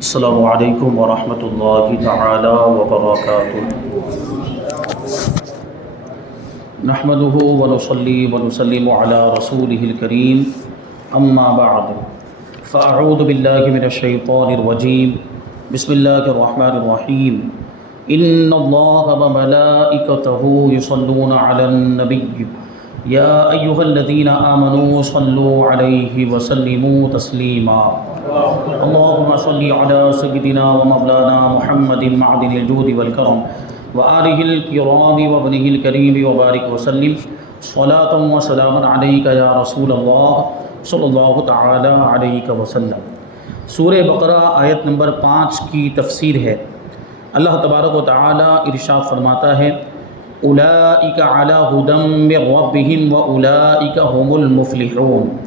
السلام علیکم ورحمۃ اللہ تعالی وبرکاتہ۔ نحمده ونصلی ونسلم علی رسولہ الکریم، اما بعد فاعوذ باللہ من الشیطان الرجیم، بسم اللہ الرحمن الرحیم۔ ان اللہ وملائکتہ یصلون علی النبی یا ایہا الذین آمنوا صلوا علیہ وسلموا تسلیما۔ اللہم صلی علی سیدنا ومولانا محمد معدن الجود والکرم وآلہ الکرام وابنہ الکریم وبارک وسلم صلاۃ وسلاما علیک یا رسول اللہ صلی اللہ تعالی علیہ وسلم۔ سورہ بقرہ آیت نمبر 5 کی تفسیر ہے۔ اللہ تبارک و تعالی ارشاد فرماتا ہے: اولئک علی ھدی من ربہم واولئک ھم المفلحون۔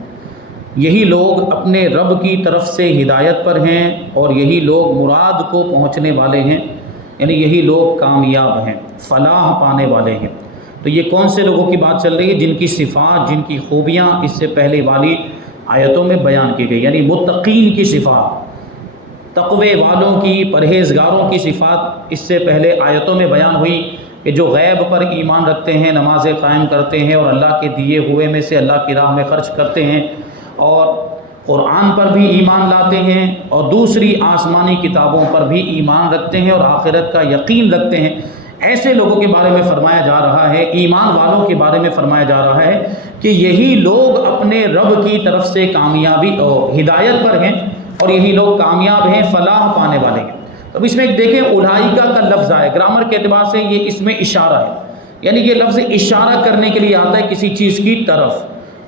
یہی لوگ اپنے رب کی طرف سے ہدایت پر ہیں اور یہی لوگ مراد کو پہنچنے والے ہیں، یعنی یہی لوگ کامیاب ہیں، فلاح پانے والے ہیں۔ تو یہ کون سے لوگوں کی بات چل رہی ہے؟ جن کی صفات، جن کی خوبیاں اس سے پہلے والی آیتوں میں بیان کی گئی، یعنی متقین کی صفات، تقوی والوں کی، پرہیزگاروں کی صفات اس سے پہلے آیتوں میں بیان ہوئی کہ جو غیب پر ایمان رکھتے ہیں، نمازیں قائم کرتے ہیں اور اللہ کے دیے ہوئے میں سے اللہ کی راہ میں خرچ کرتے ہیں اور قرآن پر بھی ایمان لاتے ہیں اور دوسری آسمانی کتابوں پر بھی ایمان رکھتے ہیں اور آخرت کا یقین رکھتے ہیں۔ ایسے لوگوں کے بارے میں فرمایا جا رہا ہے، ایمان والوں کے بارے میں فرمایا جا رہا ہے کہ یہی لوگ اپنے رب کی طرف سے کامیابی اور ہدایت پر ہیں اور یہی لوگ کامیاب ہیں، فلاح پانے والے ہیں۔ اب اس میں ایک دیکھیں، اولئکہ کا لفظ آئے، گرامر کے اعتبار سے یہ اس میں اشارہ ہے، یعنی یہ لفظ اشارہ کرنے کے لیے آتا ہے کسی چیز کی طرف۔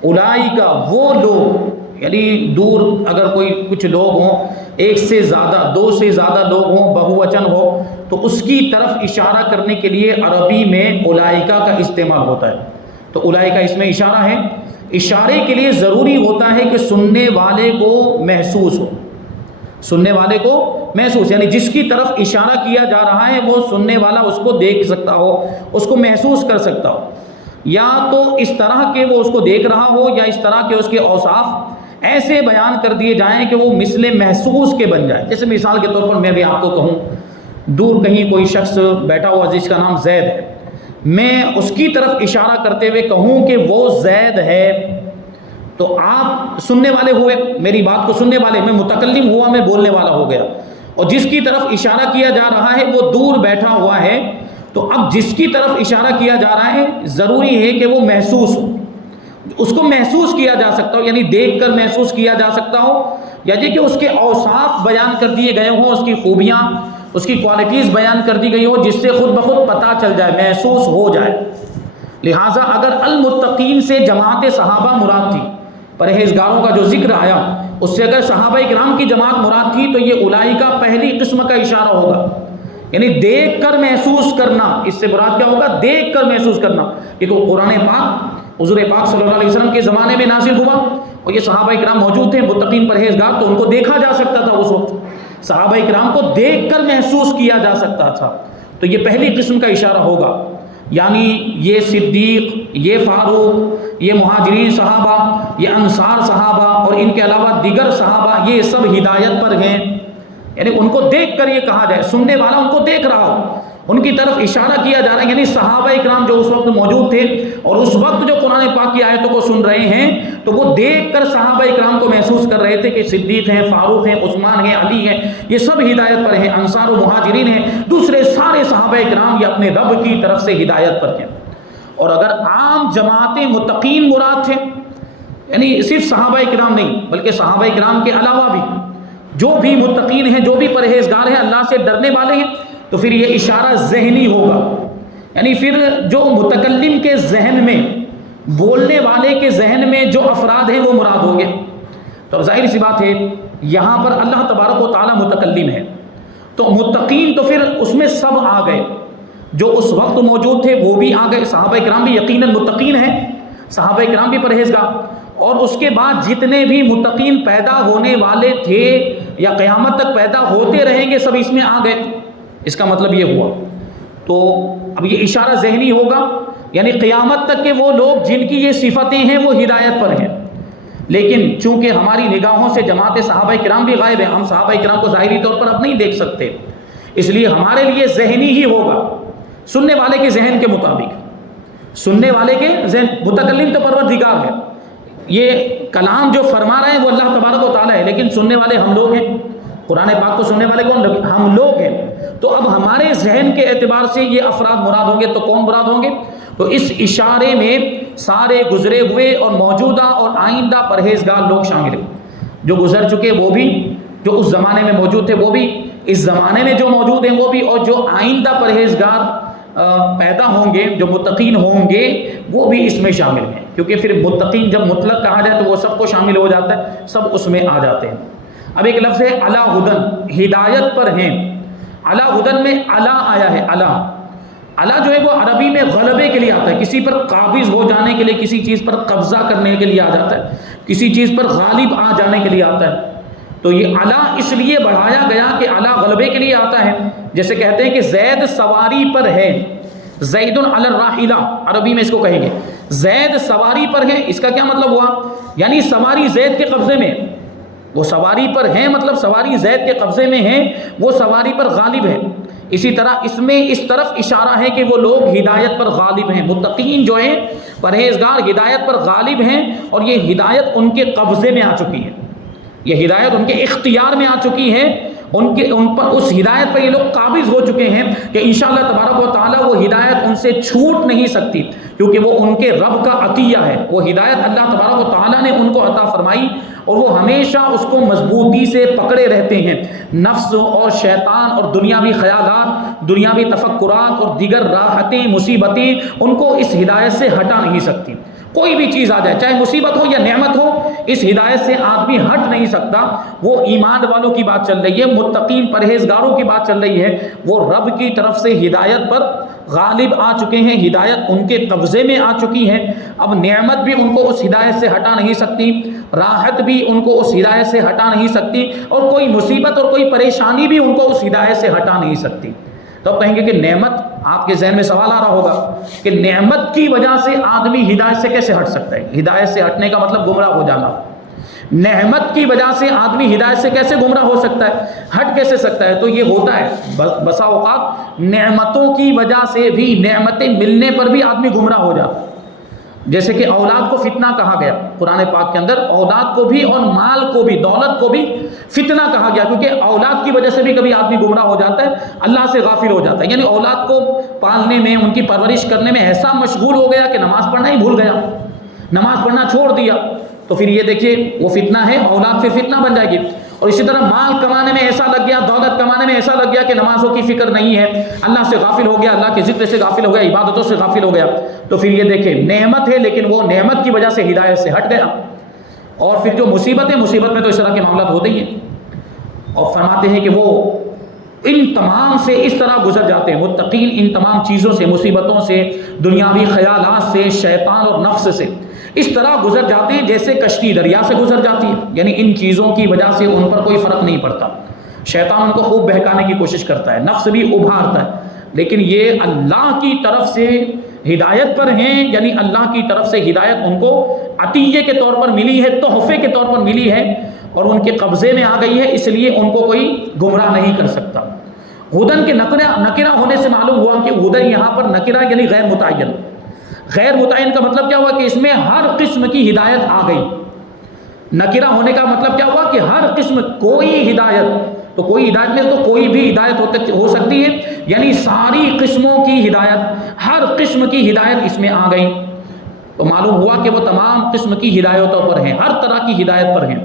اولئکہ وہ لوگ، یعنی دور اگر کوئی کچھ لوگ ہوں، ایک سے زیادہ، دو سے زیادہ لوگ ہوں، بہووچن ہو، تو اس کی طرف اشارہ کرنے کے لیے عربی میں اولئکہ کا استعمال ہوتا ہے۔ تو اولئکہ اس میں اشارہ ہے۔ اشارے کے لیے ضروری ہوتا ہے کہ سننے والے کو محسوس ہو، سننے والے کو محسوس، یعنی جس کی طرف اشارہ کیا جا رہا ہے وہ سننے والا اس کو دیکھ سکتا ہو، اس کو محسوس کر سکتا ہو، یا تو اس طرح کہ وہ اس کو دیکھ رہا ہو یا اس طرح کہ اس کے اوصاف ایسے بیان کر دیے جائیں کہ وہ مثل محسوس کے بن جائے۔ جیسے مثال کے طور پر میں بھی آپ کو کہوں، دور کہیں کوئی شخص بیٹھا ہوا جس کا نام زید ہے، میں اس کی طرف اشارہ کرتے ہوئے کہوں کہ وہ زید ہے، تو آپ سننے والے ہوئے، میری بات کو سننے والے، میں متکلم ہوا، میں بولنے والا ہو گیا، اور جس کی طرف اشارہ کیا جا رہا ہے وہ دور بیٹھا ہوا ہے، تو اب جس کی طرف اشارہ کیا جا رہا ہے ضروری ہے کہ وہ محسوس ہو، اس کو محسوس کیا جا سکتا ہو، یعنی دیکھ کر محسوس کیا جا سکتا ہو، یا یہ کہ اس کے اوصاف بیان کر دیے گئے ہوں، اس کی خوبیاں، اس کی کوالٹیز بیان کر دی گئی ہو، جس سے خود بخود پتہ چل جائے، محسوس ہو جائے۔ لہٰذا اگر المتقین سے جماعت صحابہ مراد تھی، پرہیزگاروں کا جو ذکر آیا اس سے اگر صحابہ کرام کی جماعت مراد تھی تو یہ اولئکہ پہلی قسم کا اشارہ ہوگا، یعنی دیکھ کر محسوس کرنا۔ اس سے مراد کیا ہوگا؟ دیکھ کر محسوس کرنا، کیونکہ قرآن پاک حضور پاک صلی اللہ علیہ وسلم کے زمانے میں نازل ہوا اور یہ صحابہ کرام موجود تھے، متقین پرہیزگار، تو ان کو دیکھا جا سکتا تھا، اس وقت صحابہ کرام کو دیکھ کر محسوس کیا جا سکتا تھا، تو یہ پہلی قسم کا اشارہ ہوگا، یعنی یہ صدیق، یہ فاروق، یہ مہاجرین صحابہ، یہ انصار صحابہ اور ان کے علاوہ دیگر صحابہ، یہ سب ہدایت پر ہیں، یعنی ان کو دیکھ کر یہ کہا جائے، سننے والا ان کو دیکھ رہا ہو، ان کی طرف اشارہ کیا جا رہا ہے، یعنی صحابہ اکرام جو اس وقت موجود تھے اور اس وقت جو قرآن پاک کی آیتوں کو سن رہے ہیں، تو وہ دیکھ کر صحابہ اکرام کو محسوس کر رہے تھے کہ صدیق ہیں، فاروق ہیں، عثمان ہیں، علی ہیں، یہ سب ہدایت پر ہیں، انصار و مہاجرین ہیں، دوسرے سارے صحابہ اکرام یہ اپنے رب کی طرف سے ہدایت پر ہیں۔ اور اگر عام جماعت متقین مراد تھے، یعنی صرف صحابہ اکرام نہیں بلکہ صحابہ اکرام کے علاوہ بھی جو بھی متقین ہیں، جو بھی پرہیزگار ہیں، اللہ سے ڈرنے والے ہیں، تو پھر یہ اشارہ ذہنی ہوگا، یعنی پھر جو متکلم کے ذہن میں، بولنے والے کے ذہن میں جو افراد ہیں وہ مراد ہوں گے۔ تو ظاہر سی بات ہے یہاں پر اللہ تبارک و تعالیٰ متکلم ہے، تو متقین تو پھر اس میں سب آ گئے، جو اس وقت موجود تھے وہ بھی آ گئے، صحابہ کرام بھی یقیناً متقین ہیں، صحابہ کرام بھی پرہیزگار، اور اس کے بعد جتنے بھی متقین پیدا ہونے والے تھے یا قیامت تک پیدا ہوتے رہیں گے، سب اس میں آ گئے۔ اس کا مطلب یہ ہوا، تو اب یہ اشارہ ذہنی ہوگا، یعنی قیامت تک کے وہ لوگ جن کی یہ صفتیں ہیں وہ ہدایت پر ہیں، لیکن چونکہ ہماری نگاہوں سے جماعت صحابہ کرام بھی غائب ہیں، ہم صحابہ کرام کو ظاہری طور پر اب نہیں دیکھ سکتے، اس لیے ہمارے لیے ذہنی ہی ہوگا، سننے والے کے ذہن کے مطابق، سننے والے کے ذہن، متکلم تو پروردگار ہے، یہ کلام جو فرما رہے ہیں وہ اللہ تبارک و تعالیٰ ہے، لیکن سننے والے ہم لوگ ہیں، قرآن پاک کو سننے والے کون؟ ہم لوگ ہیں۔ تو اب ہمارے ذہن کے اعتبار سے یہ افراد مراد ہوں گے، تو کون مراد ہوں گے؟ تو اس اشارے میں سارے گزرے ہوئے اور موجودہ اور آئندہ پرہیزگار لوگ شامل ہیں، جو گزر چکے وہ بھی، جو اس زمانے میں موجود تھے وہ بھی، اس زمانے میں جو موجود ہیں وہ بھی، اور جو آئندہ پرہیزگار پیدا ہوں گے، جو متقین ہوں گے وہ بھی اس میں شامل ہیں، کیونکہ پھر متقین جب مطلق کہا جائے تو وہ سب کو شامل ہو جاتا ہے، سب اس میں آ جاتے ہیں۔ اب ایک لفظ ہے علی ہدن، ہدایت پر ہیں، علی ہدن میں علی آیا ہے، علی، علی جو ہے وہ عربی میں غلبے کے لیے آتا ہے، کسی پر قابض ہو جانے کے لیے، کسی چیز پر قبضہ کرنے کے لیے آ جاتا ہے، کسی چیز پر غالب آ جانے کے لیے آتا ہے۔ تو یہ علی اس لیے بڑھایا گیا کہ علی غلبے کے لیے آتا ہے، جیسے کہتے ہیں کہ زید سواری پر ہے، زید علی الراحلہ، عربی میں اس کو کہیں گے زید سواری پر ہے۔ اس کا کیا مطلب ہوا؟ یعنی سواری زید کے قبضے میں، وہ سواری پر ہیں، مطلب سواری زید کے قبضے میں ہیں، وہ سواری پر غالب ہے۔ اسی طرح اس میں اس طرف اشارہ ہے کہ وہ لوگ ہدایت پر غالب ہیں، متقین جو ہیں، پرہیزگار ہدایت پر غالب ہیں، اور یہ ہدایت ان کے قبضے میں آ چکی ہے، یہ ہدایت ان کے اختیار میں آ چکی ہے، ان پر اس ہدایت پر یہ لوگ قابض ہو چکے ہیں کہ انشاءاللہ تبارک و تعالیٰ وہ ہدایت ان سے چھوٹ نہیں سکتی، کیونکہ وہ ان کے رب کا عطیہ ہے، وہ ہدایت اللہ تبارک و تعالیٰ نے ان کو عطا فرمائی، اور وہ ہمیشہ اس کو مضبوطی سے پکڑے رہتے ہیں۔ نفس اور شیطان اور دنیاوی خیالات، دنیاوی تفکرات اور دیگر راحتیں، مصیبتیں ان کو اس ہدایت سے ہٹا نہیں سکتی۔ کوئی بھی چیز آ جائے، چاہے مصیبت ہو یا نعمت ہو، اس ہدایت سے آدمی ہٹ نہیں سکتا۔ وہ ایمان والوں کی بات چل رہی ہے، متقین پرہیزگاروں کی بات چل رہی ہے، وہ رب کی طرف سے ہدایت پر غالب آ چکے ہیں، ہدایت ان کے قبضے میں آ چکی ہے۔ اب نعمت بھی ان کو اس ہدایت سے ہٹا نہیں سکتی، راحت بھی ان کو اس ہدایت سے ہٹا نہیں سکتی، اور کوئی مصیبت اور کوئی پریشانی بھی ان کو اس ہدایت سے ہٹا نہیں سکتی۔ تو آپ کہیں گے کہ نعمت، آپ کے ذہن میں سوال آ رہا ہوگا کہ نعمت کی وجہ سے آدمی ہدایت سے کیسے ہٹ سکتا ہے؟ ہدایت سے ہٹنے کا مطلب گمراہ ہو جانا۔ نعمت کی وجہ سے آدمی ہدایت سے کیسے گمراہ ہو سکتا ہے، ہٹ کیسے سکتا ہے؟ تو یہ ہوتا ہے بسا اوقات نعمتوں کی وجہ سے بھی، نعمتیں ملنے پر بھی آدمی گمراہ ہو جاتا ہے۔ جیسے کہ اولاد کو فتنہ کہا گیا قرآن پاک کے اندر، اولاد کو بھی اور مال کو بھی، دولت کو بھی فتنہ کہا گیا، کیونکہ اولاد کی وجہ سے بھی کبھی آدمی گمراہ ہو جاتا ہے، اللہ سے غافل ہو جاتا ہے۔ یعنی اولاد کو پالنے میں، ان کی پرورش کرنے میں ایسا مشغول ہو گیا کہ نماز پڑھنا ہی بھول گیا، نماز پڑھنا چھوڑ دیا، تو پھر یہ دیکھیے وہ فتنہ ہے، اولاد پھر فتنہ بن جائے گی۔ اور اسی طرح مال کمانے میں ایسا لگ گیا، دولت کمانے میں ایسا لگ گیا کہ نمازوں کی فکر نہیں ہے، اللہ سے غافل ہو گیا، اللہ کے ذکر سے غافل ہو گیا، عبادتوں سے غافل ہو گیا، تو پھر یہ دیکھیں نعمت ہے لیکن وہ نعمت کی وجہ سے ہدایت سے ہٹ گیا۔ اور پھر جو مصیبت ہے، مصیبت میں تو اس طرح کے معاملات ہوتے ہی ہیں، اور فرماتے ہیں کہ وہ ان تمام سے اس طرح گزر جاتے ہیں، متقین ان تمام چیزوں سے، مصیبتوں سے، دنیاوی خیالات سے، شیطان اور نفس سے اس طرح گزر جاتے ہیں جیسے کشتی دریا سے گزر جاتی ہے۔ یعنی ان چیزوں کی وجہ سے ان پر کوئی فرق نہیں پڑتا، شیطان ان کو خوب بہکانے کی کوشش کرتا ہے، نفس بھی ابھارتا ہے، لیکن یہ اللہ کی طرف سے ہدایت پر ہیں، یعنی اللہ کی طرف سے ہدایت ان کو عطیے کے طور پر ملی ہے، تحفے کے طور پر ملی ہے، اور ان کے قبضے میں آ گئی ہے، اس لیے ان کو کوئی گمراہ نہیں کر سکتا۔ ہدن کے نکرہ ہونے سے معلوم ہوا کہ ہدن یہاں پر نکرہ یعنی غیر متعین۔ غیر متعین کا مطلب کیا ہوا کہ اس میں ہر قسم کی ہدایت آ گئی۔ نکرہ ہونے کا مطلب کیا ہوا کہ ہر قسم، کوئی ہدایت، تو کوئی ہدایت میں تو کوئی بھی ہدایت ہو سکتی ہے، یعنی ساری قسموں کی ہدایت، ہر قسم کی ہدایت اس میں آ گئی، تو معلوم ہوا کہ وہ تمام قسم کی ہدایتوں پر ہیں، ہر طرح کی ہدایت پر ہیں،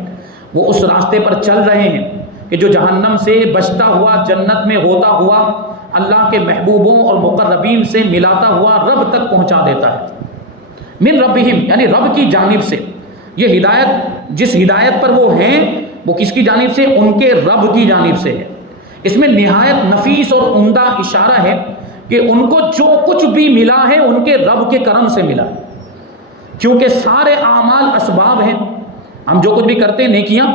وہ اس راستے پر چل رہے ہیں کہ جو جہنم سے بچتا ہوا جنت میں ہوتا ہوا اللہ کے محبوبوں اور مقربین سے ملاتا ہوا رب تک پہنچا دیتا ہے۔ من ربہم یعنی رب کی جانب سے، یہ ہدایت جس ہدایت پر وہ ہیں وہ کس کی جانب سے؟ ان کے رب کی جانب سے ہے۔ اس میں نہایت نفیس اور عمدہ اشارہ ہے کہ ان کو جو کچھ بھی ملا ہے ان کے رب کے کرم سے ملا ہے، کیونکہ سارے اعمال اسباب ہیں، ہم جو کچھ بھی کرتے ہیں نیکیاں،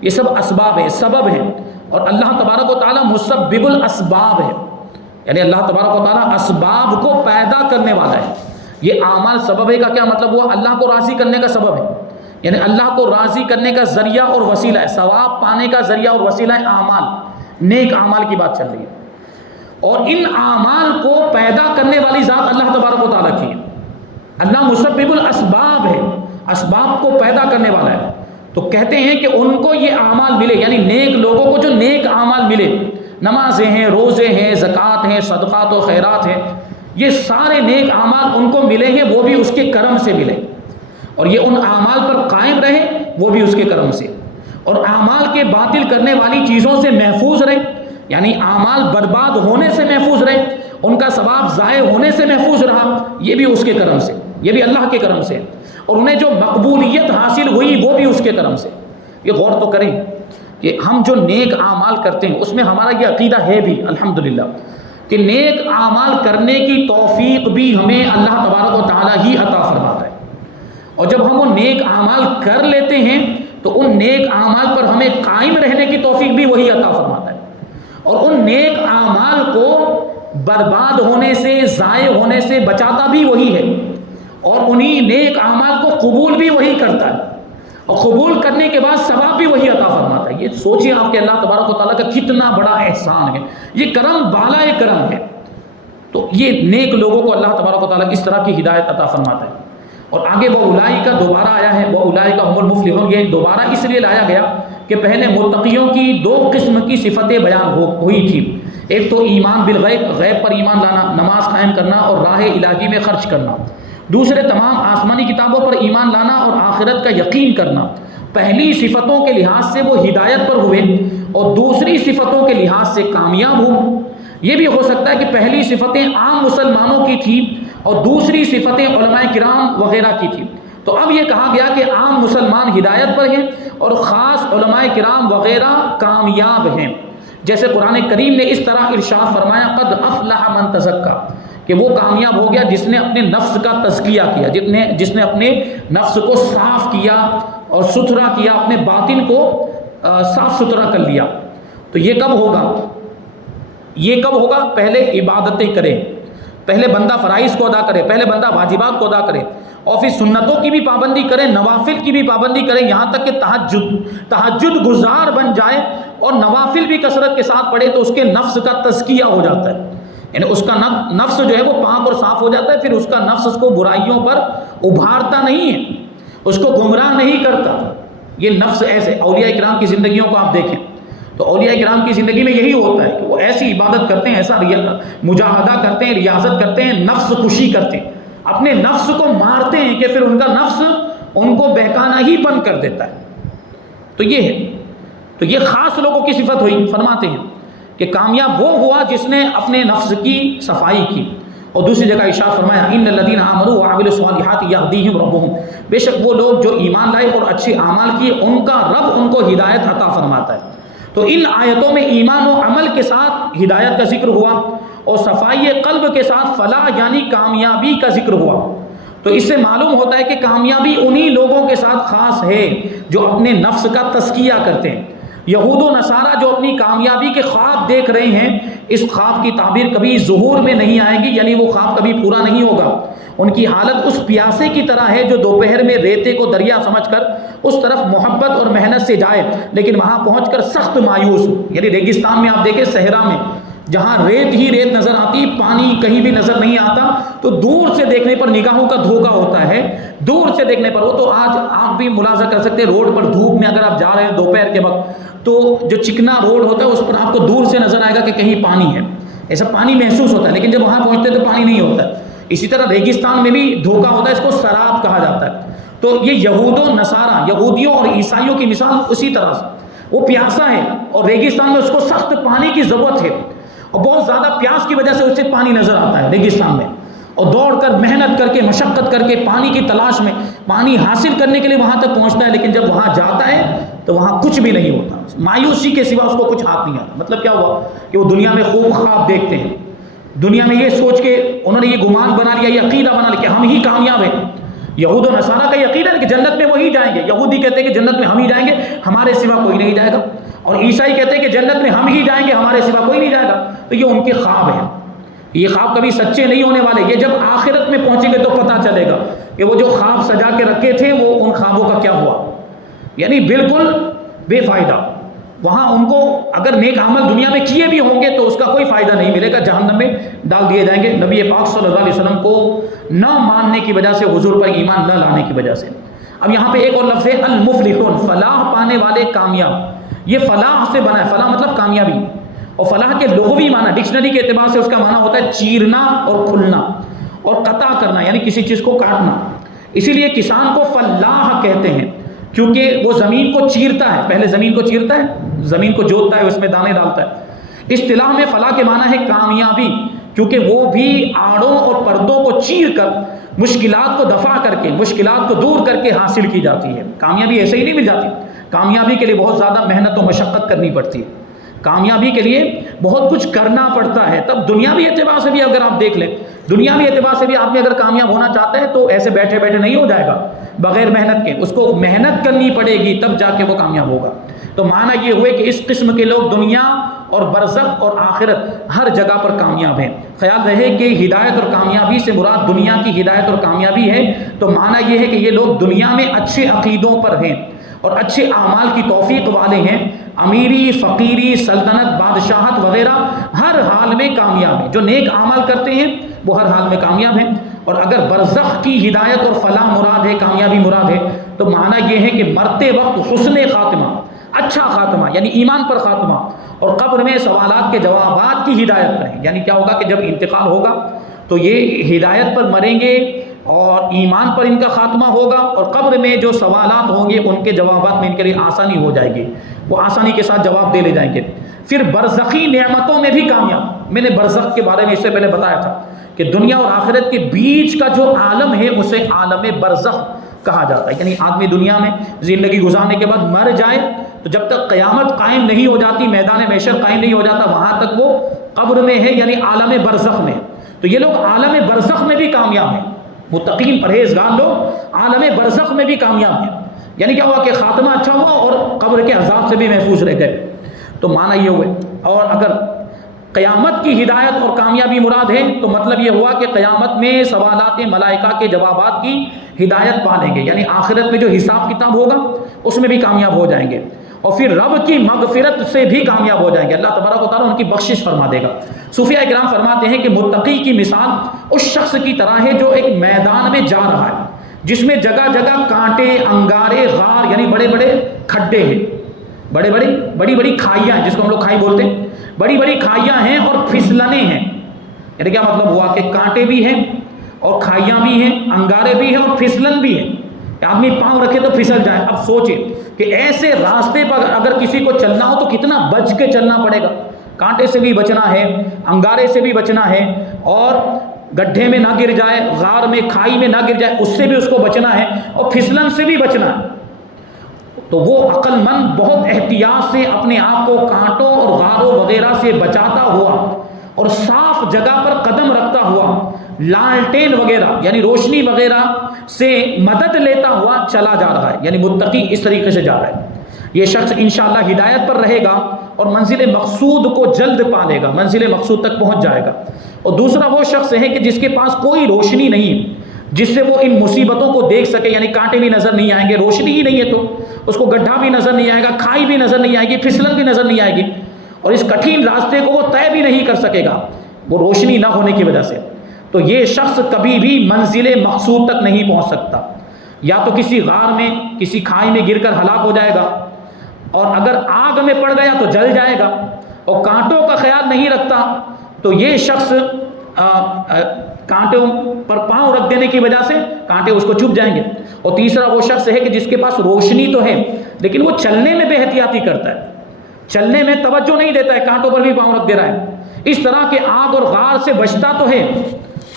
یہ سب اسباب ہیں، سبب ہیں، اور اللہ تبارک و تعالیٰ مسبب الاسباب ہے، یعنی اللہ تبارک و تعالیٰ اسباب کو پیدا کرنے والا ہے۔ یہ اعمال سبب ہے کا کیا مطلب ہوا؟ اللہ کو راضی کرنے کا سبب ہے، یعنی اللہ کو راضی کرنے کا ذریعہ اور وسیلہ ہے، ثواب پانے کا ذریعہ اور وسیلہ ہے اعمال، نیک اعمال کی بات چل رہی ہے۔ اور ان اعمال کو پیدا کرنے والی ذات اللہ تبارک و تعالیٰ کی ہے۔ اللہ مسبب الاسباب ہے، اسباب کو پیدا کرنے والا ہے۔ تو کہتے ہیں کہ ان کو یہ اعمال ملے، یعنی نیک لوگوں کو جو نیک اعمال ملے، نمازیں ہیں، روزے ہیں، زکوٰۃ ہیں، صدقات و خیرات ہیں، یہ سارے نیک اعمال ان کو ملے ہیں، وہ بھی اس کے کرم سے ملے، اور یہ ان اعمال پر قائم رہے، وہ بھی اس کے کرم سے، اور اعمال کے باطل کرنے والی چیزوں سے محفوظ رہے، یعنی اعمال برباد ہونے سے محفوظ رہے، ان کا ثواب ضائع ہونے سے محفوظ رہا، یہ بھی اس کے کرم سے، یہ بھی اللہ کے کرم سے، اور انہیں جو مقبولیت حاصل ہوئی وہ بھی اس کے کرم سے۔ یہ غور تو کریں کہ ہم جو نیک اعمال کرتے ہیں اس میں ہمارا یہ عقیدہ ہے بھی الحمدللہ کہ نیک اعمال کرنے کی توفیق بھی ہمیں اللہ تبارک و تعالیٰ ہی عطا فرماتا ہے، اور جب ہم وہ نیک اعمال کر لیتے ہیں تو ان نیک اعمال پر ہمیں قائم رہنے کی توفیق بھی وہی عطا فرماتا ہے، اور ان نیک اعمال کو برباد ہونے سے، ضائع ہونے سے بچاتا بھی وہی ہے، اور انہی نیک اعمال کو قبول بھی وہی کرتا ہے، اور قبول کرنے کے بعد ثواب بھی وہی عطا فرماتا ہے۔ یہ سوچیے آپ کہ اللہ تبارک و تعالیٰ کا کتنا بڑا احسان ہے، یہ کرم بالائے کرم ہے۔ تو یہ نیک لوگوں کو اللہ تبارک و تعالیٰ اس طرح کی ہدایت عطا فرماتا ہے۔ اور آگے وہ اولئک دوبارہ آیا ہے، وہ اولئک هم المفلحون، یہ دوبارہ اس لیے لایا گیا کہ پہلے متقیوں کی دو قسم کی صفتیں بیان ہوئی تھی، ایک تو ایمان بالغیب، غیب پر ایمان لانا، نماز قائم کرنا اور راہ الہی میں خرچ کرنا، دوسرے تمام آسمانی کتابوں پر ایمان لانا اور آخرت کا یقین کرنا۔ پہلی صفتوں کے لحاظ سے وہ ہدایت پر ہوئے اور دوسری صفتوں کے لحاظ سے کامیاب ہوں۔ یہ بھی ہو سکتا ہے کہ پہلی صفتیں عام مسلمانوں کی تھیں اور دوسری صفتیں علماء کرام وغیرہ کی تھیں، تو اب یہ کہا گیا کہ عام مسلمان ہدایت پر ہیں اور خاص علماء کرام وغیرہ کامیاب ہیں۔ جیسے قرآن کریم نے اس طرح ارشاد فرمایا قد افلح من تزکا، کہ وہ کامیاب ہو گیا جس نے اپنے نفس کا تزکیہ کیا، جس نے اپنے نفس کو صاف کیا اور ستھرا کیا، اپنے باطن کو صاف ستھرا کر لیا۔ تو یہ کب ہوگا؟ یہ کب ہوگا؟ پہلے عبادتیں کرے، پہلے بندہ فرائض کو ادا کرے، پہلے بندہ واجبات کو ادا کرے، اور پھر سنتوں کی بھی پابندی کرے، نوافل کی بھی پابندی کرے، یہاں تک کہ تہجد گزار بن جائے اور نوافل بھی کثرت کے ساتھ پڑھے، تو اس کے نفس کا تزکیہ ہو جاتا ہے، یعنی اس کا نفس جو ہے وہ پاک اور صاف ہو جاتا ہے، پھر اس کا نفس اس کو برائیوں پر ابھارتا نہیں ہے، اس کو گمراہ نہیں کرتا۔ یہ نفس ایسے اولیاء کرام کی زندگیوں کو آپ دیکھیں تو اولیاء کرام کی زندگی میں یہی ہوتا ہے کہ وہ ایسی عبادت کرتے ہیں، ایسا مجاہدہ کرتے ہیں، ریاضت کرتے ہیں، نفس کشی کرتے ہیں، اپنے نفس کو مارتے ہیں کہ پھر ان کا نفس ان کو بہکانا ہی بند کر دیتا ہے۔ تو یہ ہے، تو یہ خاص لوگوں کی صفت ہوئی۔ فرماتے ہیں کہ کامیاب وہ ہوا جس نے اپنے نفس کی صفائی کی، اور دوسری جگہ ارشاد فرمایا ان الذین آمنوا وعملوا الصالحات یہدیہم ربہم، بے شک وہ لوگ جو ایمان لائے اور اچھے اعمال کیے ان کا رب ان کو ہدایت عطا فرماتا ہے۔ تو ان آیتوں میں ایمان و عمل کے ساتھ ہدایت کا ذکر ہوا اور صفائی قلب کے ساتھ فلاح یعنی کامیابی کا ذکر ہوا۔ تو اس سے معلوم ہوتا ہے کہ کامیابی انہی لوگوں کے ساتھ خاص ہے جو اپنے نفس کا تزکیہ کرتے ہیں۔ یہود و نصارہ جو اپنی کامیابی کے خواب دیکھ رہے ہیں، اس خواب کی تعبیر کبھی ظہور میں نہیں آئے گی، یعنی وہ خواب کبھی پورا نہیں ہوگا۔ ان کی حالت اس پیاسے کی طرح ہے جو دوپہر میں ریتے کو دریا سمجھ کر اس طرف محبت اور محنت سے جائے، لیکن وہاں پہنچ کر سخت مایوس، یعنی ریگستان میں آپ دیکھیں، صحرا میں جہاں ریت ہی ریت نظر آتی، پانی کہیں بھی نظر نہیں آتا، تو دور سے دیکھنے پر نگاہوں کا دھوکہ ہوتا ہے، دور سے دیکھنے پر۔ وہ تو آج آپ بھی ملاحظہ کر سکتے ہیں، روڈ پر دھوپ میں اگر آپ جا رہے ہیں دوپہر کے وقت تو جو چکنا روڈ ہوتا ہے اس پر آپ کو دور سے نظر آئے گا کہ کہیں پانی ہے، ایسا پانی محسوس ہوتا ہے، لیکن جب وہاں پہنچتے ہیں تو پانی نہیں ہوتا ہے۔ اسی طرح ریگستان میں بھی دھوکہ ہوتا ہے، اس کو سراب کہا جاتا ہے۔ تو یہ یہود و نصارہ، یہودیوں اور عیسائیوں کی مثال اسی طرح سے، وہ پیاسا ہے اور ریگستان میں اس کو سخت پانی کی ضرورت ہے، اور بہت زیادہ پیاس کی وجہ سے اسے پانی نظر آتا ہے ریگستان میں، اور دوڑ کر محنت کر کے مشقت کر کے پانی کی تلاش میں پانی حاصل کرنے کے لیے وہاں تک پہنچتا ہے، لیکن جب وہاں جاتا ہے تو وہاں کچھ بھی نہیں ہوتا، مایوسی کے سوا اس کو کچھ ہاتھ نہیں آتا۔ مطلب کیا ہوا کہ وہ دنیا میں خوب خواب دیکھتے ہیں، دنیا میں یہ سوچ کے انہوں نے یہ گمان بنا لیا، یہ عقیدہ بنا لیا کہ ہم ہی کامیاب ہیں۔ یہود و نصارہ کا یہ عقیدہ ہے کہ جنت میں وہی جائیں گے، یہودی کہتے ہیں کہ جنت میں ہم ہی جائیں گے، ہمارے سوا کوئی نہیں جائے گا، اور عیسائی کہتے ہیں کہ جنت میں ہم ہی جائیں گے، ہمارے سوا کوئی نہیں جائے گا۔ تو یہ ان کے خواب ہیں، یہ خواب کبھی سچے نہیں ہونے والے، یہ جب آخرت میں پہنچیں گے تو پتہ چلے گا کہ وہ جو خواب سجا کے رکھے تھے وہ ان خوابوں کا کیا ہوا، یعنی بالکل بے فائدہ. وہاں ان کو اگر نیک عمل دنیا میں کیے بھی ہوں گے تو اس کا کوئی فائدہ نہیں ملے گا، جہنم میں ڈال دیے جائیں گے نبی پاک صلی اللہ علیہ وسلم کو نہ ماننے کی وجہ سے، حضور پر ایمان نہ لانے کی وجہ سے. اب یہاں پہ ایک اور لفظ ہے المفلحون، فلاح پانے والے، کامیاب. یہ فلاح سے بنا ہے، فلاح مطلب کامیابی، اور فلاح کے لغوی معنی ڈکشنری کے اعتبار سے اس کا معنی ہوتا ہے چیرنا اور کھلنا اور قطع کرنا، یعنی کسی چیز کو کاٹنا. اسی لیے کسان کو فلاح کہتے ہیں کیونکہ وہ زمین کو چیرتا ہے، پہلے زمین کو چیرتا ہے، زمین کو جوتتا ہے، اس میں دانے ڈالتا ہے. اصطلاح میں فلاح کے معنی ہے کامیابی، کیونکہ وہ بھی آڑوں اور پردوں کو چیر کر مشکلات کو دفع کر کے، مشکلات کو دور کر کے حاصل کی جاتی ہے. کامیابی ایسے ہی نہیں مل جاتی، کامیابی کے لیے بہت زیادہ محنت و مشقت کرنی پڑتی ہے، کامیابی کے لیے بہت کچھ کرنا پڑتا ہے. تب دنیاوی اعتبار سے بھی اگر آپ دیکھ لیں، دنیاوی اعتبار سے بھی آدمی اگر کامیاب ہونا چاہتا ہے تو ایسے بیٹھے بیٹھے نہیں ہو جائے گا بغیر محنت کے، اس کو محنت کرنی پڑے گی تب جا کے وہ کامیاب ہوگا. تو معنی یہ ہوئے کہ اس قسم کے لوگ دنیا اور برزخ اور آخرت ہر جگہ پر کامیاب ہیں. خیال رہے کہ ہدایت اور کامیابی سے مراد دنیا کی ہدایت اور کامیابی ہے، تو معنی یہ ہے کہ یہ لوگ دنیا میں اچھے عقیدوں پر ہیں اور اچھے اعمال کی توفیق والے ہیں، امیری، فقیری، سلطنت، بادشاہت وغیرہ ہر حال میں کامیاب ہیں. جو نیک اعمال کرتے ہیں وہ ہر حال میں کامیاب ہیں. اور اگر برزخ کی ہدایت اور فلاح مراد ہے، کامیابی مراد ہے، تو معنی یہ ہے کہ مرتے وقت حسن خاتمہ، اچھا خاتمہ یعنی ایمان پر خاتمہ، اور قبر میں سوالات کے جوابات کی ہدایت پر ہیں. یعنی کیا ہوگا کہ جب انتقال ہوگا تو یہ ہدایت پر مریں گے اور ایمان پر ان کا خاتمہ ہوگا، اور قبر میں جو سوالات ہوں گے ان کے جوابات میں ان کے لیے آسانی ہو جائے گی، وہ آسانی کے ساتھ جواب دے لے جائیں گے. پھر برزخی نعمتوں میں بھی کامیاب. میں نے برزخ کے بارے میں اس سے پہلے بتایا تھا کہ دنیا اور آخرت کے بیچ کا جو عالم ہے اسے عالم برزخ کہا جاتا ہے. یعنی آدمی دنیا میں زندگی گزارنے کے بعد مر جائے تو جب تک قیامت قائم نہیں ہو جاتی، میدان محشر قائم نہیں ہو جاتا، وہاں تک وہ قبر میں ہے، یعنی عالم برزخ میں. تو یہ لوگ عالم برزخ میں بھی کامیاب ہیں، متقین پرہیزگار لوگ عالم برزخ میں بھی کامیاب ہیں. یعنی کیا ہوا کہ خاتمہ اچھا ہوا اور قبر کے عذاب سے بھی محفوظ رہ گئے. تو معنی یہ ہوئے. اور اگر قیامت کی ہدایت اور کامیابی مراد ہے تو مطلب یہ ہوا کہ قیامت میں سوالات ملائکہ کے جوابات کی ہدایت پا لیں گے، یعنی آخرت میں جو حساب کتاب ہوگا اس میں بھی کامیاب ہو جائیں گے. اور پھر رب کی مغفرت سے بھی کامیاب ہو جائیں گے، اللہ تبارک و تعالیٰ ان کی بخشش فرما دے گا. صوفیاء کرام فرماتے ہیں کہ متقی کی مثال اس شخص کی طرح ہے جو ایک میدان میں جا رہا ہے جس میں جگہ جگہ کانٹے، انگارے، غار یعنی بڑے بڑے کھڈے ہیں، بڑی بڑی کھائیاں ہیں، جس کو ہم لوگ کھائی بولتے ہیں، بڑی بڑی کھائیاں ہیں اور پھسلنے ہیں. یعنی کیا مطلب ہوا کہ کانٹے بھی ہیں اور کھائیاں بھی ہیں، انگارے بھی ہیں اور پھسلن بھی ہیں، آدمی پاؤں رکھے تو پھسل جائے. اب سوچے کہ ایسے راستے پر اگر کسی کو چلنا ہو تو کتنا بچ کے چلنا پڑے گا. کانٹے سے بھی بچنا ہے، انگارے سے بھی بچنا ہے، اور گڈھے میں نہ گر جائے، غار میں، کھائی میں نہ گر جائے، اس سے بھی اس کو بچنا ہے، اور پھسلن سے بھی بچنا ہے. تو وہ عقل مند بہت احتیاط سے اپنے آپ کو کانٹوں اور غاروں وغیرہ سے بچاتا ہوا اور صاف جگہ پر قدم رکھتا ہوا، لالٹین وغیرہ یعنی روشنی وغیرہ سے مدد لیتا ہوا چلا جا رہا ہے. یعنی متقی اس طریقے سے جا رہا ہے. یہ شخص انشاءاللہ ہدایت پر رہے گا اور منزل مقصود کو جلد پا لے گا، منزل مقصود تک پہنچ جائے گا. اور دوسرا وہ شخص ہے کہ جس کے پاس کوئی روشنی نہیں جس سے وہ ان مصیبتوں کو دیکھ سکے، یعنی کانٹے بھی نظر نہیں آئیں گے، روشنی ہی نہیں ہے تو اس کو گڈھا بھی نظر نہیں آئے گا، کھائی بھی نظر نہیں آئے گی، پھسلن بھی نظر نہیں آئے گی، اور اس کٹھن راستے کو وہ طے بھی نہیں کر سکے گا وہ روشنی نہ ہونے کی وجہ سے. تو یہ شخص کبھی بھی منزل مقصود تک نہیں پہنچ سکتا. یا تو کسی غار میں، کسی کھائی میں گر کر ہلاک ہو جائے گا، اور اگر آگ میں پڑ گیا تو جل جائے گا، اور کانٹوں کا خیال نہیں رکھتا تو یہ شخص کانٹوں پر پاؤں رکھ دینے کی وجہ سے کانٹے اس کو چبھ جائیں گے. اور تیسرا وہ شخص ہے کہ جس کے پاس روشنی تو ہے لیکن وہ چلنے میں بے احتیاطی کرتا ہے، چلنے میں توجہ نہیں دیتا ہے، کانٹوں پر بھی پاؤں رکھ دے رہا ہے. اس طرح کے آگ اور غار سے بچتا تو ہے،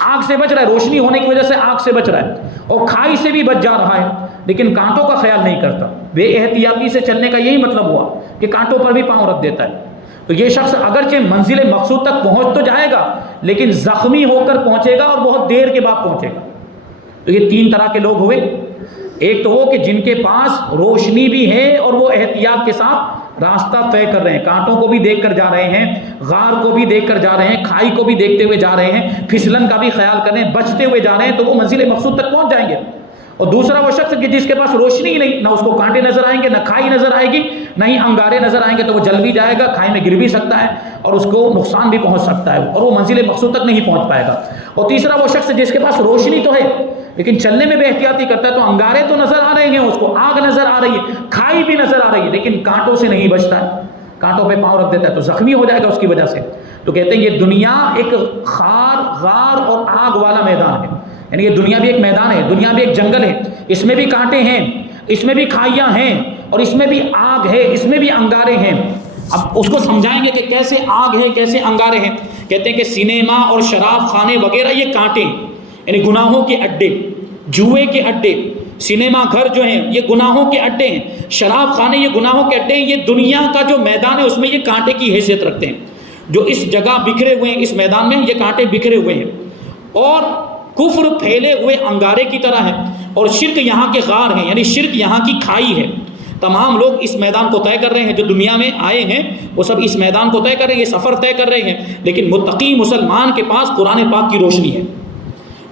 آگ سے بچ رہا ہے، روشنی ہونے کی وجہ سے آگ سے بچ رہا ہے، اور کھائی سے بھی بچ جا رہا ہے، لیکن کانٹوں کا خیال نہیں کرتا. بے احتیاطی سے چلنے کا یہی مطلب ہوا کہ کانٹوں پر بھی پاؤں رکھ دیتا ہے. تو یہ شخص اگرچہ منزل مقصود تک پہنچ تو جائے گا لیکن زخمی ہو کر پہنچے گا اور بہت دیر کے بعد پہنچے گا. تو یہ تین طرح کے لوگ ہوئے. ایک تو وہ کہ جن کے پاس روشنی بھی ہے اور وہ احتیاط کے ساتھ راستہ طے کر رہے ہیں، کانٹوں کو بھی دیکھ کر جا رہے ہیں، غار کو بھی دیکھ کر جا رہے ہیں، کھائی کو بھی دیکھتے ہوئے جا رہے ہیں، پھسلن کا بھی خیال کر رہے ہیں، بچتے ہوئے جا رہے ہیں، تو وہ منزل مقصود تک پہنچ جائیں گے۔ اور دوسرا وہ شخص کہ جس کے پاس روشنی ہی نہیں، نہ اس کو کانٹے نظر آئیں گے، نہ کھائی نظر آئے گی، نہ ہی انگارے نظر آئیں گے، تو وہ جل بھی جائے گا، کھائی میں گر بھی سکتا ہے اور اس کو نقصان بھی پہنچ سکتا ہے، اور وہ منزل مقصود تک نہیں پہنچ پائے گا۔ اور تیسرا وہ شخص جس کے پاس روشنی تو ہے لیکن چلنے میں بے احتیاطی کرتا ہے، تو انگارے تو نظر آ رہے ہیں، اس کو آگ نظر آ رہی ہے، کھائی بھی نظر آ رہی ہے، لیکن کانٹوں سے نہیں بچتا ہے، کانٹوں پہ پاؤں رکھ دیتا ہے تو زخمی ہو جائے گا اس کی وجہ سے۔ تو کہتے ہیں یہ دنیا ایک خار، غار اور آگ والا میدان ہے، یعنی یہ دنیا بھی ایک میدان ہے، دنیا بھی ایک جنگل ہے، اس میں بھی کانٹے ہیں، اس میں بھی کھائیاں ہیں، اور اس میں بھی آگ ہے، اس میں بھی انگارے ہیں۔ اب اس کو سمجھائیں گے کہ کیسے آگ ہے، کیسے انگارے ہیں۔ کہتے ہیں کہ سینما اور شراب خانے وغیرہ یہ کانٹے ہیں، یعنی گناہوں کے اڈے، جوئے کے اڈے، سینما گھر جو ہیں یہ گناہوں کے اڈے ہیں، شراب خانے یہ گناہوں کے اڈے ہیں۔ یہ دنیا کا جو میدان ہے اس میں یہ کانٹے کی حیثیت رکھتے ہیں، جو اس جگہ بکھرے ہوئے ہیں، اس میدان میں یہ کانٹے بکھرے ہوئے ہیں، اور کفر پھیلے ہوئے انگارے کی طرح ہے، اور شرک یہاں کے غار ہیں، یعنی شرک یہاں کی کھائی ہے۔ تمام لوگ اس میدان کو طے کر رہے ہیں، جو دنیا میں آئے ہیں وہ سب اس میدان کو طے کر رہے ہیں، یہ سفر طے کر رہے ہیں، لیکن متقی مسلمان کے پاس قرآن پاک کی روشنی ہے،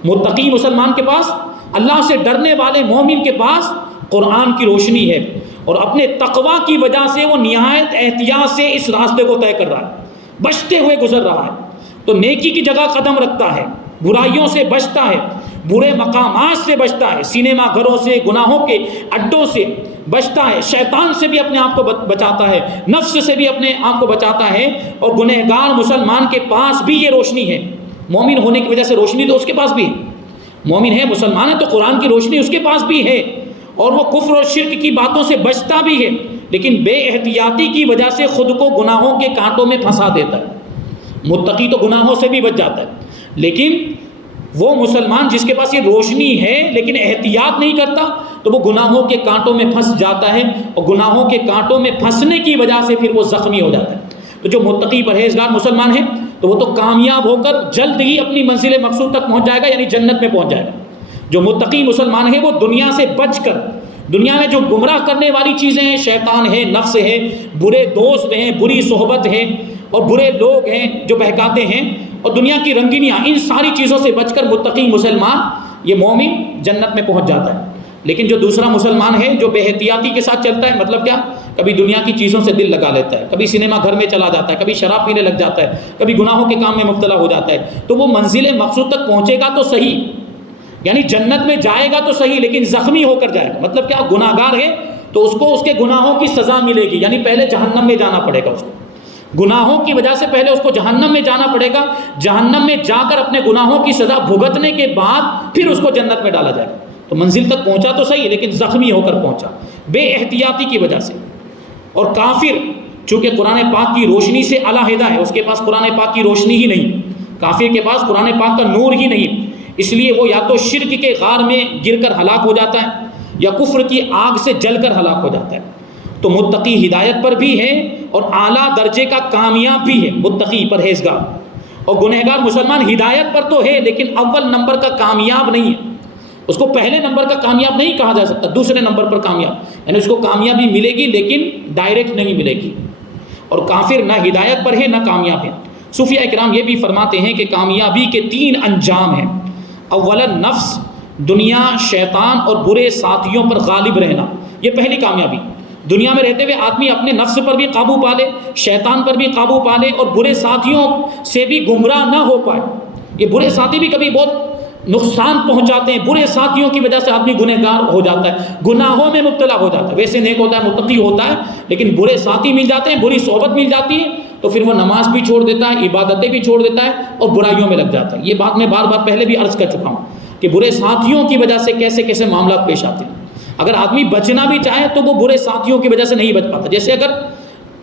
متقی مسلمان کے پاس، اللہ سے ڈرنے والے مومن کے پاس قرآن کی روشنی ہے، اور اپنے تقوی کی وجہ سے وہ نہایت احتیاط سے اس راستے کو طے کر رہا ہے، بچتے ہوئے گزر رہا ہے، تو نیکی کی جگہ قدم رکھتا ہے، برائیوں سے بچتا ہے، برے مقامات سے بچتا ہے، سینما گھروں سے، گناہوں کے اڈوں سے بچتا ہے، شیطان سے بھی اپنے آپ کو بچاتا ہے، نفس سے بھی اپنے آپ کو بچاتا ہے، اور گنہگار مسلمان کے پاس بھی یہ روشنی ہے۔ مومن ہونے کی وجہ سے روشنی تو اس کے پاس بھی ہے، مومن ہے، مسلمان ہے، تو قرآن کی روشنی اس کے پاس بھی ہے، اور وہ کفر اور شرک کی باتوں سے بچتا بھی ہے، لیکن بے احتیاطی کی وجہ سے خود کو گناہوں کے کانٹوں میں پھنسا دیتا ہے۔ متقی تو گناہوں سے بھی بچ جاتا ہے، لیکن وہ مسلمان جس کے پاس یہ روشنی ہے لیکن احتیاط نہیں کرتا، تو وہ گناہوں کے کانٹوں میں پھنس جاتا ہے، اور گناہوں کے کانٹوں میں پھنسنے کی وجہ سے پھر وہ زخمی ہو جاتا ہے۔ تو جو متقی پرہیزگار مسلمان ہے تو وہ تو کامیاب ہو کر جلد ہی اپنی منزل مقصود تک پہنچ جائے گا، یعنی جنت میں پہنچ جائے گا۔ جو متقی مسلمان ہے وہ دنیا سے بچ کر، دنیا میں جو گمراہ کرنے والی چیزیں ہیں، شیطان ہے، نفس ہے، برے دوست ہیں، بری صحبت ہے، اور برے لوگ ہیں جو بہکاتے ہیں، اور دنیا کی رنگینیاں، ان ساری چیزوں سے بچ کر متقی مسلمان، یہ مومن جنت میں پہنچ جاتا ہے۔ لیکن جو دوسرا مسلمان ہے جو بے احتیاطی کے ساتھ چلتا ہے، مطلب کیا، کبھی دنیا کی چیزوں سے دل لگا لیتا ہے، کبھی سینما گھر میں چلا جاتا ہے، کبھی شراب پینے لگ جاتا ہے، کبھی گناہوں کے کام میں مبتلا ہو جاتا ہے، تو وہ منزل مقصود تک پہنچے گا تو صحیح، یعنی جنت میں جائے گا تو صحیح، لیکن زخمی ہو کر جائے گا۔ مطلب کیا، گناہگار ہے تو اس کو اس کے گناہوں کی سزا ملے گی، یعنی پہلے جہنم میں جانا پڑے گا، اس کو گناہوں کی وجہ سے پہلے اس کو جہنم میں جانا پڑے گا، جہنم میں جا کر اپنے گناہوں کی سزا بھگتنے کے بعد پھر اس کو جنت میں ڈالا جائے گا۔ تو منزل تک پہنچا تو صحیح، لیکن زخمی ہو کر پہنچا بے احتیاطی کی وجہ سے۔ اور کافر چونکہ قرآن پاک کی روشنی سے علیحدہ ہے، اس کے پاس قرآن پاک کی روشنی ہی نہیں، کافر کے پاس قرآن پاک کا نور ہی نہیں، اس لیے وہ یا تو شرک کے غار میں گر کر ہلاک ہو جاتا ہے، یا کفر کی آگ سے جل کر ہلاک ہو جاتا ہے۔ تو متقی ہدایت پر بھی ہے اور اعلیٰ درجے کا کامیاب بھی ہے، متقی پرہیزگار، اور گنہگار مسلمان ہدایت پر تو ہے لیکن اول نمبر کا کامیاب نہیں ہے، اس کو پہلے نمبر کا کامیاب نہیں کہا جا سکتا، دوسرے نمبر پر کامیاب، یعنی اس کو کامیابی ملے گی لیکن ڈائریکٹ نہیں ملے گی۔ اور کافر نہ ہدایت پر ہے نہ کامیاب ہے۔ صوفیاء اکرام یہ بھی فرماتے ہیں کہ کامیابی کے 3 انجام ہیں۔ اولا نفس، دنیا، شیطان اور برے ساتھیوں پر غالب رہنا، یہ پہلی کامیابی۔ دنیا میں رہتے ہوئے آدمی اپنے نفس پر بھی قابو پا لے، شیطان پر بھی قابو پا لے، اور برے ساتھیوں سے بھی گمراہ نہ ہو پائے۔ یہ برے ساتھی بھی کبھی بہت نقصان پہنچاتے ہیں، برے ساتھیوں کی وجہ سے آدمی گنہگار ہو جاتا ہے، گناہوں میں مبتلا ہو جاتا ہے، ویسے نیک ہوتا ہے، متقی ہوتا ہے، لیکن برے ساتھی مل جاتے ہیں، بری صحبت مل جاتی ہے، تو پھر وہ نماز بھی چھوڑ دیتا ہے، عبادتیں بھی چھوڑ دیتا ہے، اور برائیوں میں لگ جاتا ہے۔ یہ بات میں بار بار پہلے بھی عرض کر چکا ہوں کہ برے ساتھیوں کی وجہ سے کیسے کیسے معاملات پیش آتے ہیں۔ اگر آدمی بچنا بھی چاہے تو وہ برے ساتھیوں کی وجہ سے نہیں بچ پاتا۔ جیسے اگر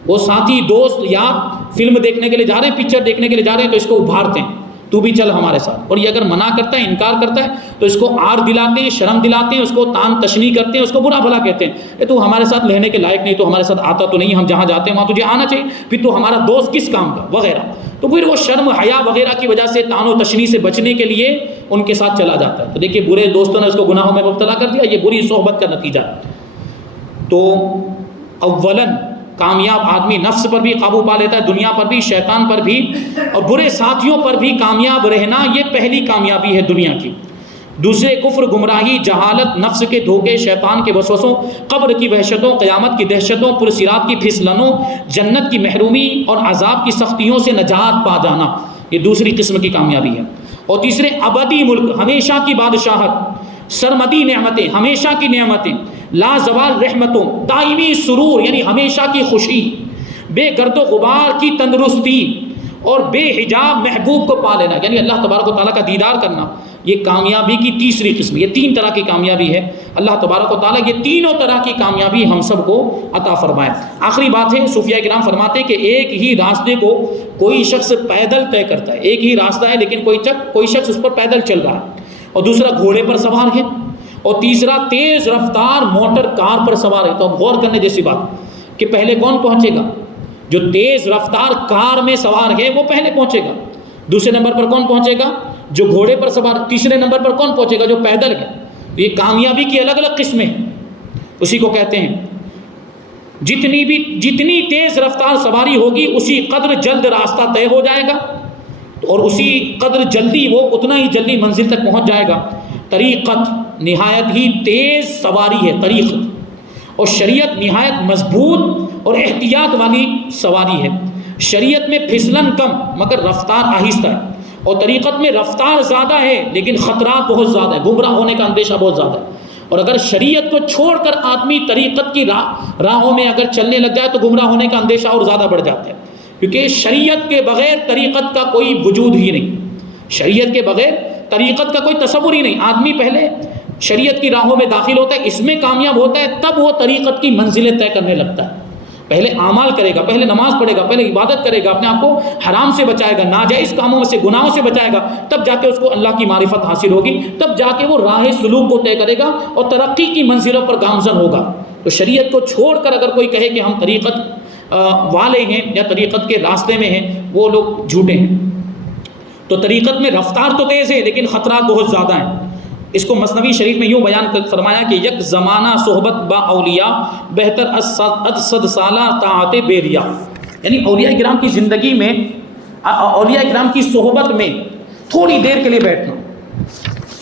وہ ساتھی، دوست یا فلم دیکھنے کے لیے جا رہے ہیں، پکچر دیکھنے کے لیے جا رہے ہیں، تو اس کو ابھارتے ہیں، تو بھی چل ہمارے ساتھ، اور یہ اگر منع کرتا ہے، انکار کرتا ہے، تو اس کو آر دلاتے ہیں، شرم دلاتے ہیں، اس کو تان تشنیع کرتے ہیں، اس کو برا بھلا کہتے ہیں، تو ہمارے ساتھ رہنے کے لائق نہیں، تو ہمارے ساتھ آتا تو نہیں، ہم جہاں جاتے ہیں وہاں تجھے آنا چاہیے، پھر تو ہمارا دوست کس کام کا، وغیرہ۔ تو پھر وہ شرم، حیا وغیرہ کی وجہ سے تان و تشنیع سے بچنے کے لیے ان کے ساتھ چلا جاتا ہے۔ تو دیکھیے برے دوستوں نے اس کو گناہوں میں مبتلا کر دیا، یہ بری صحبت کا نتیجہ ہے۔ تو اولاً کامیاب آدمی نفس پر بھی قابو پا لیتا ہے، دنیا پر بھی، شیطان پر بھی، اور برے ساتھیوں پر بھی کامیاب رہنا یہ پہلی کامیابی ہے دنیا کی۔ دوسرے کفر، گمراہی، جہالت، نفس کے دھوکے، شیطان کے وسوسوں، قبر کی وحشتوں، قیامت کی دہشتوں، پرصراط کی پھسلنوں، جنت کی محرومی اور عذاب کی سختیوں سے نجات پا جانا، یہ دوسری قسم کی کامیابی ہے۔ اور تیسرے ابدی ملک، ہمیشہ کی بادشاہت، سرمدی نعمتیں، ہمیشہ کی نعمتیں، لا زوال رحمتوں، دائمی سرور یعنی ہمیشہ کی خوشی، بے گرد و غبار کی تندرستی، اور بے حجاب محبوب کو پا لینا یعنی اللہ تبارک و تعالیٰ کا دیدار کرنا، یہ کامیابی کی تیسری قسم۔ یہ تین طرح کی کامیابی ہے۔ اللہ تبارک و تعالیٰ یہ تینوں طرح کی کامیابی ہم سب کو عطا فرمائے۔ آخری بات ہے، صوفیہ کرام فرماتے ہیں کہ ایک ہی راستے کو کوئی شخص پیدل طے کرتا ہے، ایک ہی راستہ ہے لیکن کوئی شخص اس پر پیدل چل رہا ہے، اور دوسرا گھوڑے پر سوار ہے، اور تیسرا تیز رفتار موٹر کار پر سوار ہے۔ تو اب غور کرنے جیسی بات کہ پہلے کون پہنچے گا؟ جو تیز رفتار کار میں سوار ہے وہ پہلے پہنچے گا، دوسرے نمبر پر کون پہنچے گا؟ جو گھوڑے پر سوار، تیسرے نمبر پر کون پہنچے گا؟ جو پیدل ہے۔ یہ کامیابی کی الگ الگ قسمیں ہیں، اسی کو کہتے ہیں جتنی تیز رفتار سواری ہوگی اسی قدر جلد راستہ طے ہو جائے گا، اور اسی قدر جلدی وہ اتنا ہی جلدی منزل تک پہنچ جائے گا۔ طریقت نہایت ہی تیز سواری ہے، طریقت، اور شریعت نہایت مضبوط اور احتیاط والی سواری ہے۔ شریعت میں پھسلن کم مگر رفتار آہستہ ہے، اور طریقت میں رفتار زیادہ ہے لیکن خطرات بہت زیادہ ہے، گمراہ ہونے کا اندیشہ بہت زیادہ ہے۔ اور اگر شریعت کو چھوڑ کر آدمی طریقت کی راہوں میں اگر چلنے لگ جائے تو گمراہ ہونے کا اندیشہ اور زیادہ بڑھ جاتا ہے، کیونکہ شریعت کے بغیر طریقت کا کوئی وجود ہی نہیں، شریعت کے بغیر طریقت کا کوئی تصور ہی نہیں۔ آدمی پہلے شریعت کی راہوں میں داخل ہوتا ہے، اس میں کامیاب ہوتا ہے، تب وہ طریقت کی منزلیں طے کرنے لگتا ہے۔ پہلے اعمال کرے گا، پہلے نماز پڑھے گا، پہلے عبادت کرے گا، اپنے آپ کو حرام سے بچائے گا، ناجائز کاموں سے، گناہوں سے بچائے گا، تب جا کے اس کو اللہ کی معرفت حاصل ہوگی، تب جا کے وہ راہ سلوک کو طے کرے گا اور ترقی کی منزلوں پر گامزن ہوگا۔ تو شریعت کو چھوڑ کر اگر کوئی کہے کہ ہم طریقت والے ہیں یا طریقت کے راستے میں ہیں، وہ لوگ جھوٹے ہیں۔ تو طریقت میں رفتار تو تیز ہے لیکن خطرات بہت زیادہ ہیں۔ اس کو مثنوی شریف میں یوں بیان فرمایا کہ یک زمانہ صحبت با اولیاء بہتر از 100 سالہ طاعت بیریا، یعنی اولیاء کرام کی زندگی میں، اولیاء کرام کی صحبت میں تھوڑی دیر کے لیے بیٹھنا،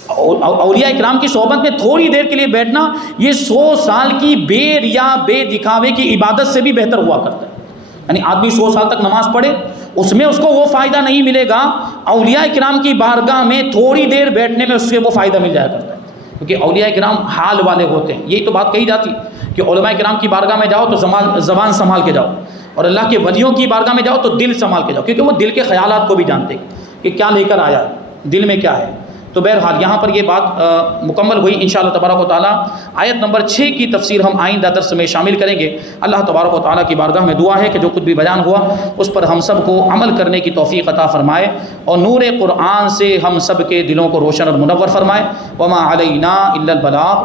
اولیاء کرام کی صحبت میں تھوڑی دیر کے لیے بیٹھنا، یہ 100 سال کی بے ریا بے دکھاوے کی عبادت سے بھی بہتر ہوا کرتا ہے۔ یعنی آدمی 100 سال تک نماز پڑھے، اس میں اس کو وہ فائدہ نہیں ملے گا، اولیاء کرام کی بارگاہ میں تھوڑی دیر بیٹھنے میں اس سے وہ فائدہ مل جایا کرتا ہے، کیونکہ اولیاء کرام حال والے ہوتے ہیں۔ یہی تو بات کہی جاتی کہ علماء کرام کی بارگاہ میں جاؤ تو زبان سنبھال کے جاؤ، اور اللہ کے ولیوں کی بارگاہ میں جاؤ تو دل سنبھال کے جاؤ، کیونکہ وہ دل کے خیالات کو بھی جانتے ہیں کہ کیا لے کر آیا ہے، دل میں کیا ہے۔ تو بہرحال یہاں پر یہ بات مکمل ہوئی۔ انشاءاللہ تبارک و تعالیٰ آیت نمبر 6 کی تفسیر ہم آئندہ درس میں شامل کریں گے۔ اللہ تبارک و تعالیٰ کی بارگاہ میں دعا ہے کہ جو کچھ بھی بیان ہوا اس پر ہم سب کو عمل کرنے کی توفیق عطا فرمائے، اور نور قرآن سے ہم سب کے دلوں کو روشن اور منور فرمائے۔ وما علینا الا البلاغ۔